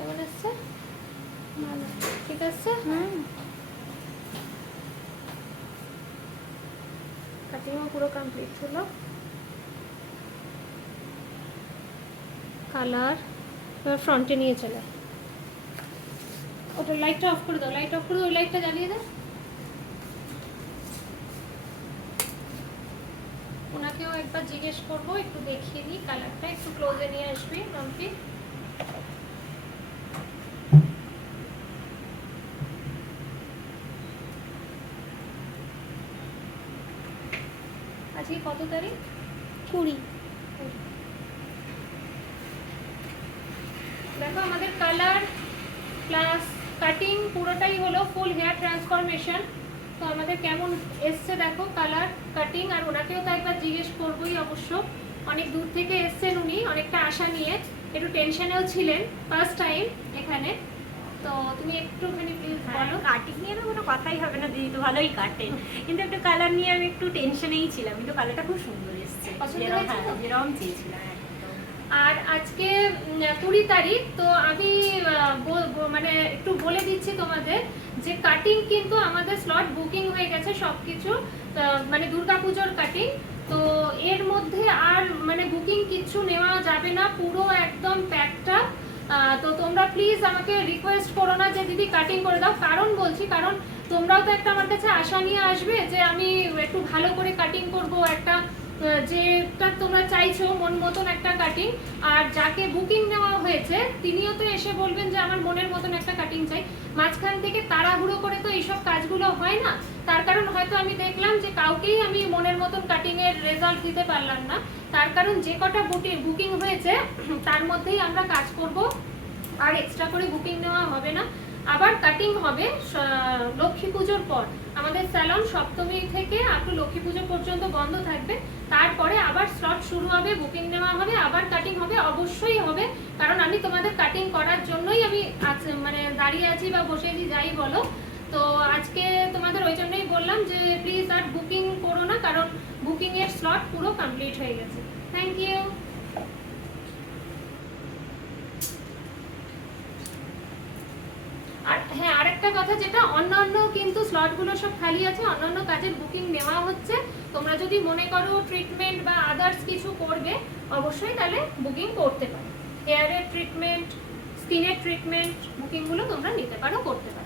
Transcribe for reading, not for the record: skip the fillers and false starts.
কেমন এসছে? ভালো, ঠিক আছে। কাটিংও পুরো কমপ্লিট হলো। কালার এবার ফ্রন্টে নিয়ে চলে। ওটা লাইটটা অফ করে দাও, লাইট অফ করে দাও, ওই লাইটটা জ্বালিয়ে দাও। ওনাকেও একবার জিজ্ঞেস করবো, একটু দেখিয়ে দিই কালারটা, একটু ক্লোজে নিয়ে আসবি মাম্পি। আজকে কত তারিখ? 20। দেখো আমাদের কালার প্লাস কাটিং পুরোটাই হলো ফুল হেয়ার ট্রান্সফরমেশন। তো আমাদের কেমন এসছে দেখো কালার, কাটিং। আর ওনাকেও তো একবার জিজ্ঞেস করবোই অবশ্য, অনেক দূর থেকে এসছেন উনি, অনেকটা আশা নিয়ে, একটু টেনশনেও ছিলেন ফার্স্ট টাইম এখানে। তো তুমি একটুখানি প্লিজ বলো। কাটিং নিয়ে তো কোনো কথাই হবে না, দিদি তো ভালোই কাটে, কিন্তু একটু কালার নিয়ে আমি একটু টেনশনেই ছিলাম, কিন্তু কালারটা খুব সুন্দর এসছে, পছন্দ হয়েছে তো? যেরকম চেয়েছিলাম একদম। আর আজকে 20 তারিখ, তো আমি মানে একটু বলে দিচ্ছি তোমাদের যে কাটিং কিন্তু আমাদের স্লট বুকিং হয়ে গেছে সবকিছু, মানে দুর্গাপুজোর কাটিং। তো এর মধ্যে আর মানে বুকিং কিছু নেওয়া যাবে না, পুরো একদম প্যাকটা। তো তোমরা প্লিজ আমাকে রিকোয়েস্ট করো না যে দিদি কাটিং করে দাও, কারণ বলছি, কারণ তোমরাও তো একটা আমার কাছে আশা নিয়ে আসবে যে আমি একটু ভালো করে কাটিং করব, একটা যেটা তোমরা চাইছো মন মতন একটা কাটিং। আর যাকে বুকিং নেওয়া হয়েছে তিনিও তো এসে বলবেন যে আমার মনের মতন একটা কাটিং চাই। মাঝখান থেকে তাড়াহুড়ো করে তো এইসব কাজগুলো হয় না, তার কারণ হয়তো আমি দেখলাম যে কাউকেই আমি মনের মতন কাটিং এর রেজাল্ট দিতে পারলাম না, তার কারণ যে কটা বুকিং হয়েছে তার মধ্যেই আমরা কাজ করব, আর এক্সট্রা করে বুকিং নেওয়া হবে না। আবার কাটিং হবে লক্ষ্মী পুজোর পর। আমাদের স্যালন সপ্তমী থেকে আপ টু লক্ষ্মী পুজো পর্যন্ত বন্ধ থাকবে, তারপরে আবার স্লট শুরু হবে, বুকিং নেওয়া হবে, আবার কাটিং হবে, অবশ্যই হবে। কারণ আমি তোমাদের কাটিং করার জন্যই আমি মানে দাঁড়িয়ে আছি বা বসে আছি, যাই বলো। তো আজকে তোমাদের ওই জন্যই বললাম যে প্লিজ আর বুকিং করো না, কারণ বুকিং এর স্লট পুরো কমপ্লিট হয়ে গেছে। Thank you. আর হ্যাঁ, আরেকটা কথা, যেটা অন্যান্য কিন্তু স্লটগুলো সব খালি আছে, অন্যান্য কাজের বুকিং নেওয়া হচ্ছে। তোমরা যদি মনে করো ট্রিটমেন্ট বা আদার্স কিছু করবে, অবশ্যই তাহলে বুকিং করতে পারো। হেয়ারের ট্রিটমেন্ট, স্কিনের ট্রিটমেন্ট বুকিংগুলো তোমরা নিতে পারো, করতে পারো।